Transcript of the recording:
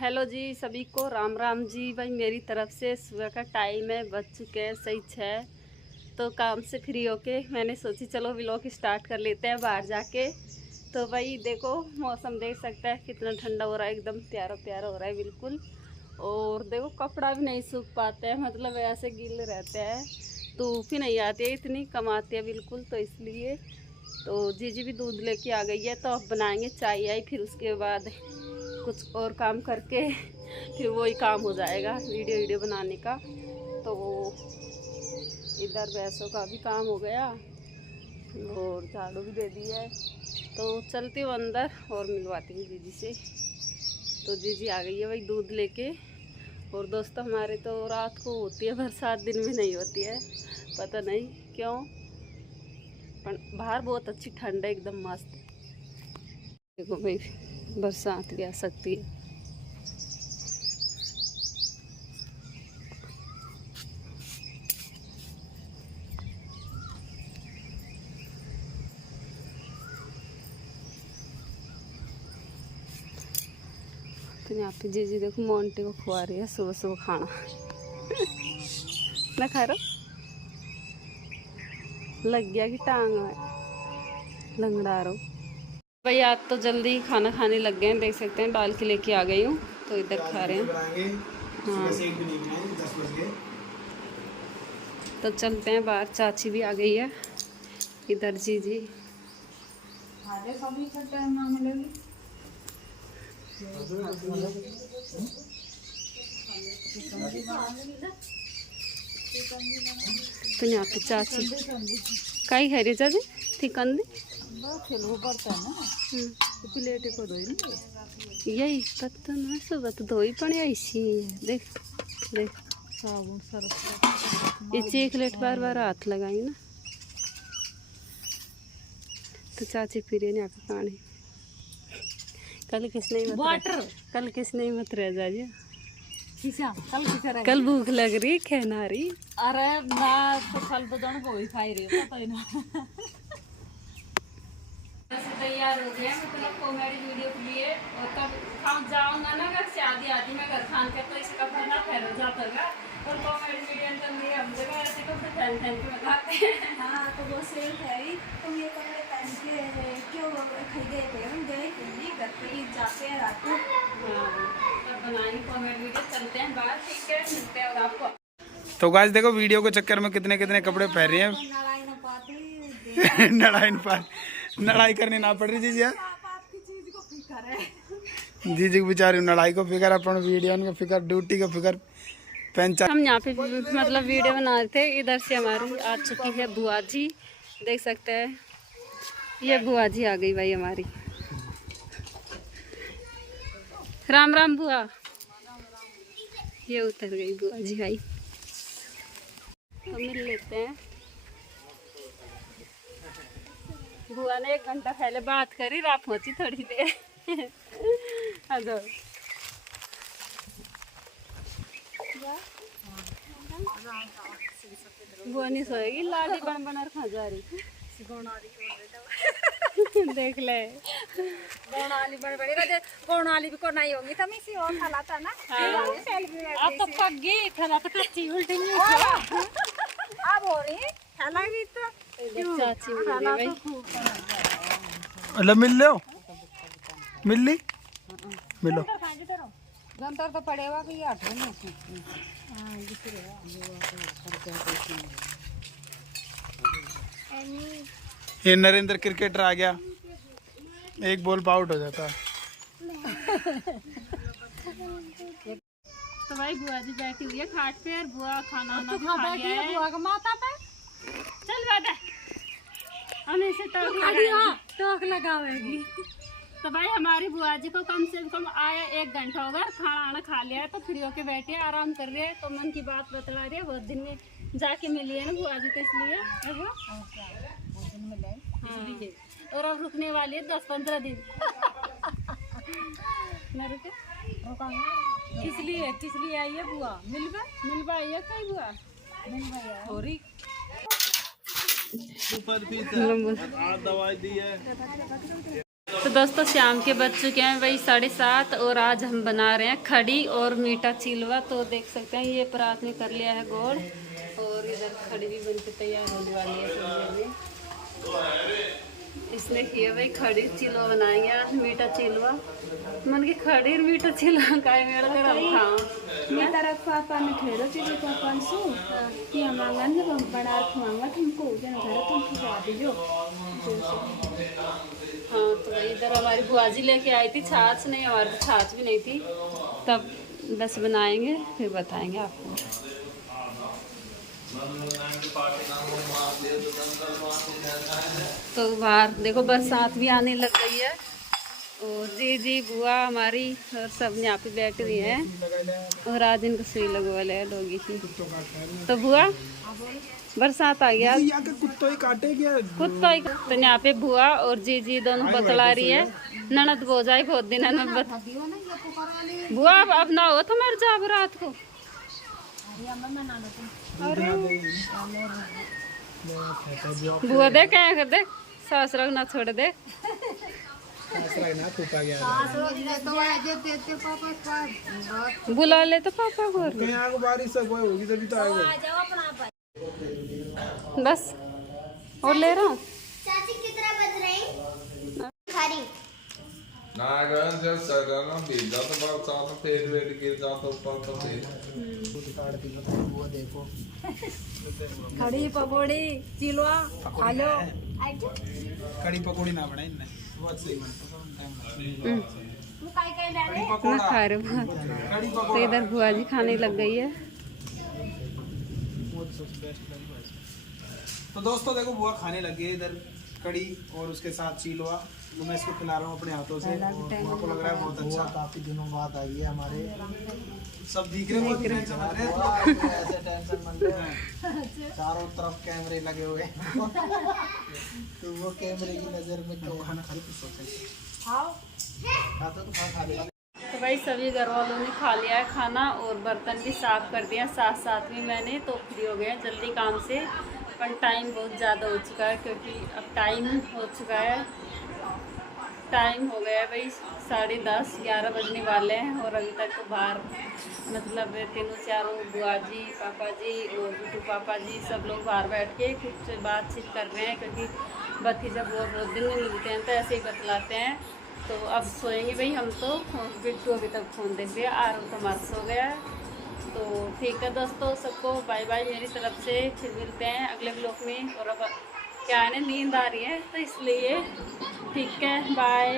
Hello जी, सभी को राम राम जी। भाई मेरी तरफ से सुबह का टाइम है, बज चुके हैं सही 6। तो काम से फ्री होके मैंने सोची चलो व्लॉग स्टार्ट कर लेते हैं बाहर जाके। तो भाई देखो मौसम देख सकता है कितना ठंडा हो रहा है, एकदम प्यारा प्यारा हो रहा है बिल्कुल। और देखो कपड़ा भी नहीं सूख पाते हैं, मतलब ऐसे गीले रहते हैं। धूप ही नहीं आती है, इतनी कम आती है बिल्कुल। तो इसलिए तो जीजी भी दूध लेके आ गई है, तो अब बनाएंगे चाय आई, फिर उसके बाद कुछ और काम करके फिर वही काम हो जाएगा वीडियो बनाने का। तो इधर भैंसों का भी काम हो गया और झाड़ू भी दे दी है। तो चलती हूँ अंदर और मिलवाती हूँ जीजी से। तो जीजी आ गई है भाई दूध लेके। और दोस्तों हमारे तो रात को होती है बरसात, दिन में नहीं होती है, पता नहीं क्यों। पर बाहर बहुत अच्छी ठंड है, एकदम मस्त। देखो भाई बरसात भी आ सकती है। तो यहाँ पे जीजी देखो मोंटे को खुआ रही है सुबह सुबह खाना। ना खा रहा, लग गया कि टांग में लंगड़ा रहा हूँ। भाई आज तो जल्दी ही खाना खाने लग गए हैं, देख सकते हैं डाल के लेके आ गई हूँ। तो इधर खा रहे हैं। हाँ तो चलते हैं बाहर, चाची भी आ गई है इधर। जीजी तो यहाँ पे चाची काई खा रही चाची थी कंदी प्लेट को यही पता ना सुबह तो धोई पड़ी ऐसी है। देख देख साबुन सरफ ये चेकलेट बार बार हाथ लगाई ना। तो चाची पी रही है यहाँ पे पानी। कल किसने वाटर कल किसने मत रह जाइए। कल कल भूख लग रही कहना रही। अरे मैं तो कल तो जन को ही खाई रही पता ही ना। वैसे तैयार हो गया, मतलब कॉमेडी वीडियो के लिए। और तब हम जाऊंगा ना घर से आधी आधी में घर खान के, तो इस कपड़ा ना फैल जाता है। और कॉमेडी वीडियो के लिए हम जगह ऐसे कपड़े पहन पहन के लगाते हैं। हाँ तो वो सेल है ही, तुम ये कपड़े पहन के क्यों खरीदे थे? हम गए थे घर पे ही जाते हैं रात को। हाँ तब बनाएंगे कॉमेडी वीडियो, चलते हैं बाहर। ठीक है मिलते हैं और आपको। तो गाइस देखो वीडियो के चक्कर में कितने कितने कपड़े पहन रहे हैं। लड़ाई ना पाते लड़ाई करनी ना पड़ रही जीजी। आपकी चीज को फिकर है। जीजी की बेचारी लड़ाई को फिकर, अपन वीडियो को फिकर, ड्यूटी को फिकर। हम यहाँ पे मतलब वीडियो बना रहे थे। इधर से हमारी आ चुकी है बुआ जी, देख सकते हैं। ये बुआ जी आ गई भाई हमारी। राम राम बुआ। ये उतर गई बुआ जी भाई। तो मिल लेते हैं। बुआ ने 1 घंटा पहले बात करी, रात पहुंची थोड़ी देर। बुआ नहीं सोएगी, लाडी बन बना खा जा रही। देख ले भी को नहीं होगी तब इसी और खाला था ना। अब तो पक गई खाना तो कच्ची उल्टी नहीं अब हो रही खाला भी तो चाची मिल गई भाई। मतलब मिल लो, मिल ली मिलो। गंतर तो पड़ेगा कि आठ में। ये नरेंद्र क्रिकेटर आ गया, एक बॉल पे आउट हो जाता। तो भाई बुआ जी बैठी हुई है खाट पे और बुआ खाना तो खा बैठी है बुआ का माथा पे। चल बादा हम इसे टोक लगावेगी। तो भाई हमारी बुआ जी को कम से कम आया 1 घंटा होगा, खाना खा लिया है। तो फ्री होके बैठे हैं, आराम कर रहे हैं। तो मन की बात बतला रही है, बहुत दिन में जाके मिली है ना बुआ जी, तो इसलिए हाँ। और अब रुकने वाली है 10-15 दिन। न रुके किस लिए आई है बुआ? मिलवा आई है कहीं बुआ हो रही दवाई दी है। तो दोस्तों शाम के बज चुके हैं वही 7:30 और आज हम बना रहे हैं खड़ी और मीठा चिलवा। तो देख सकते हैं ये परात ने कर लिया है गोल और इधर खड़ी भी बनके तैयार होने वाली है सब्जी में। इसने किया भाई खड़ी चिलवा बनाएंगे आज, मीठा चिलवा। मन की खड़ी और मीठा चिलवा का है मेरा घर खाओ। मैं तरफ पापा ने ठहरो चीज़ पापा सो कि हमारा जब बना खुआऊंगा तुमको जन घर तुम खिला दीजिए। हाँ तो वही इधर हमारी बुआ जी लेके आई थी छाछ, नहीं हमारे तो छाछ भी नहीं थी। तब बस बनाएंगे फिर बताएंगे आपको। तो बाहर देखो बरसात भी आने लग गई है और जी बुआ हमारी और सब यहाँ पे बैठ रही हैं और आज इनको सुई लगवाले है डोगी की। तो बुआ बरसात आ गया, कुत्तों ही काटे क्या? कुत्तों ही। तो यहाँ पे बुआ और जी दोनों बतला रही है। ननद हो जाए बहुत दिन बुआ अब ना हो तो मर जाओ रात को। बुआ दे क्या कर दे सास रख ना छोड़ दे। बुला ले तो पापा को। बारिश होगी तभी तो आएगा। बस और ले रहा हूँ। चाची कितना बज रही? खरी ना अगर जब सडन भीग जाता बरसात फिर वेट गिर जाता ऊपर तो फिर वो देखो खड़ी पकौड़ी चिलवा खा लो। कड़ी पकौड़ी ना बनाए इनने, बहुत सही बनता मैं खा रही हूँ। तो इधर बुआ जी खाने लग गई है। तो दोस्तों देखो बुआ खाने लगी है इधर कड़ी और उसके साथ चिलवा। तो मैं इसको खिला रहा हूँ अपने हाथों से और बुआ को लग रहा है बहुत अच्छा। काफी दिनों बाद आई है हमारे, सब दिख रहे हैं ऐसे टेंशन मत ले। चारों तरफ कैमरे लगे हुए तो वो कैमरे की नजर में तो खाना खा रही। तो भाई सभी घर वालों ने खा लिया है खाना और बर्तन भी साफ कर दिया साथ में मैंने। तो फ्री हो गए जल्दी काम से, पर टाइम बहुत ज़्यादा हो चुका है क्योंकि अब टाइम हो चुका है, टाइम हो गया है भाई 10:30 11 बजने वाले हैं। और अभी तक तो बाहर मतलब तीनों चारों बुआ जी पापा जी और बिट्टू पापा जी सब लोग बाहर बैठ के कुछ बातचीत कर रहे हैं क्योंकि भतीजा बुआ बहुत दिन में मिलते हैं तो ऐसे ही बतलाते हैं। तो अब सोएंगे भाई हम तो, बिट्टू अभी तक फ़ोन देख लिया, आरू तो हमारा सो गया है। तो ठीक है दोस्तों, सबको बाय बाय मेरी तरफ से। फिर मिलते हैं अगले ब्लॉग में। और अब क्या है ना नींद आ रही है तो इसलिए ठीक है बाय।